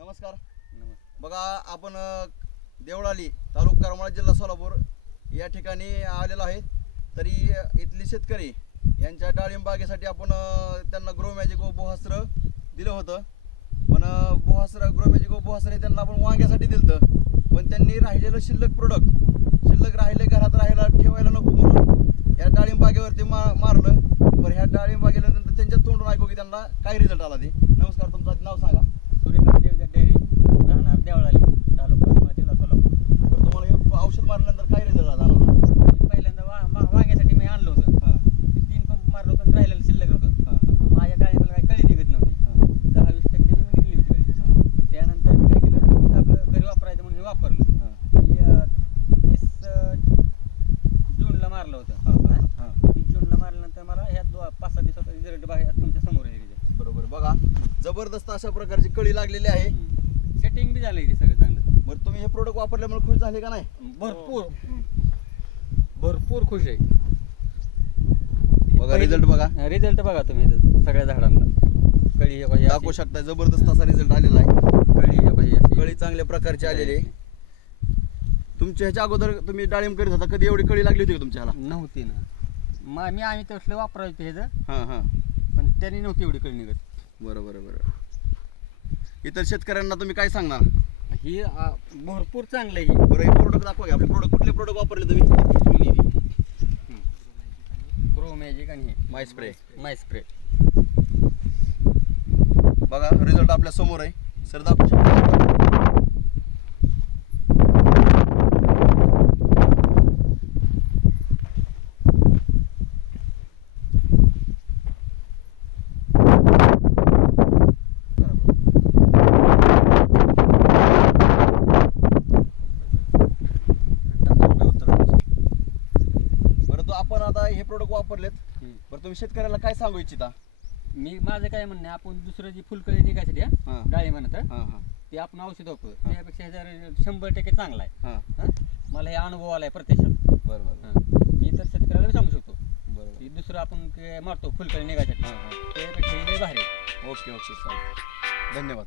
नमस्कार. बघा आपण देवळाली तालुका करमाळा जिल्हा सोलापूर या ठिकाणी आलेलो आहे. तरी इथले शेतकरी यांच्या डाळिंब बागेसाठी आपण त्यांना ग्रो मॅजिक व बोहास्त्र दिलं होतं. पण ग्रो मॅजिक व बोहास्त्र हे त्यांना आपण वांग्यासाठी दिलं होतं. पण त्यांनी राहिलेलं शिल्लक राहिले घरात राहायला ठेवायला नको म्हणून ह्या डाळिंब बागेवरती मारलं. बरं ह्या डाळिंब बागेनंतर त्यांच्या तोंडून ऐकू की त्यांना काय रिझल्ट आला ते. नमस्कार, तुमचं नाव सांगा. सूर्यकांत डेअरी, राहणार देवळाली, तालुका करमाळा, जिल्हा सोलापूर. बरं, तुम्हाला हे औषध मारल्यानंतर काय रिझल्ट आला? पहिल्यांदा वांग्यासाठी मी आणलं होतं. 3 पंप मारलं होतं, राहिलेलं शिल्लक होतं. माझ्या डाळिंबाला काही कळी निघत नव्हती. 10-20% मी निघली होती कळी. त्यानंतर मी काय केलं, आपलं घरी वापरायचं म्हणून वापरलं. 30 जूनला मारलं होतं. 30 जूनला मारल्यानंतर मला ह्या 5-6 दिवसाचा रिझल्ट बाहेर तुमच्या समोर आहे. बरोबर, बघा जबरदस्त अशा प्रकारची कळी लागलेली आहे. सेटिंग बी झालं, ते सगळं चांगलं. बरं, तुम्ही हे प्रोडक्ट वापरल्यामुळे खुश झाले का नाही? भरपूर खुश आहे. बघा रिझल्ट, बघा रिझल्ट बघा तुम्ही इथं सगळ्या झाडांना कळी दाखवू शकता. जबरदस्त असा रिझल्ट आलेला आहे. कळी चांगल्या प्रकारची आलेली आहे. तुमच्या ह्याच्या अगोदर तुम्ही डाळिंब करीत होता, कधी एवढी कळी लागली होती का तुमच्याला? नव्हती ना. आम्ही तसलं वापरायचं ह्याचं. हां, पण त्यांनी नव्हती एवढी कळी निघत. बरोबर. इतर शेतकऱ्यांना तुम्ही काय सांगणार? ही भरपूर चांगलं आहे. बरं, हे प्रोडक्ट दाखवा की. आपले कुठले प्रोडक्ट वापरले तुम्ही? ग्रो मॅजिक आणि माय स्प्रे. बघा रिझल्ट आपल्या समोर आहे. सर दाखवू शकता. आपण आता हे प्रोडक्ट वापरलेत. बरं, तुम्ही शेतकऱ्याला काय सांगू इच्छिता? माझं काय म्हणणं आहे, आपण दुसरं जी फुलकळी निघायसाठी डाळी म्हणत ते आपण औषध वापरू, त्यापेक्षा ह्याचा 100% चांगला आहे. मला हे अनुभव आलाय प्रत्यक्षात. बरोबर. मी तर शेतकऱ्याला सांगू शकतो. बरोबर. दुसरं आपण मारतो फुलकळी निघायसाठी, त्यापेक्षा हे लय भारी. ओके, चालेल. धन्यवाद.